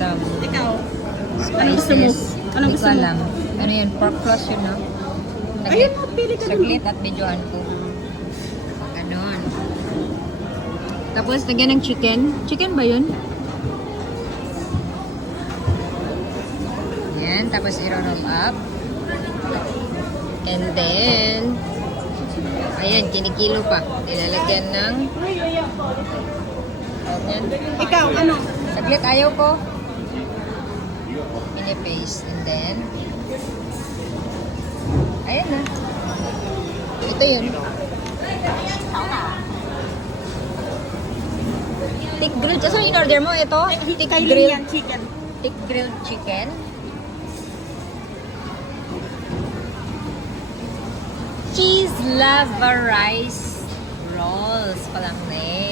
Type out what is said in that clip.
some Ikaw? Anong gusto mo? spices. Anong Hindi gusto ko mo? alam. Ano yan? Pork floss yun, no? Ayun mo, pili ka Saglit at videohan ko. Ganon. Tapos, lagyan ng chicken. Chicken ba yun? Yan. Tapos, i-roll up. And then, ayan, kinikilo pa. Ilalagyan ng ayan. Ikaw, ano? Saglit, ayaw ko. Pinipaste. And then, ayan na. Ito yun. Thick grilled. Saan yung order mo? Ito? Thick Kailin grilled. yan, chicken. Thick grilled chicken. Cheese lava rice rolls. Palang na eh.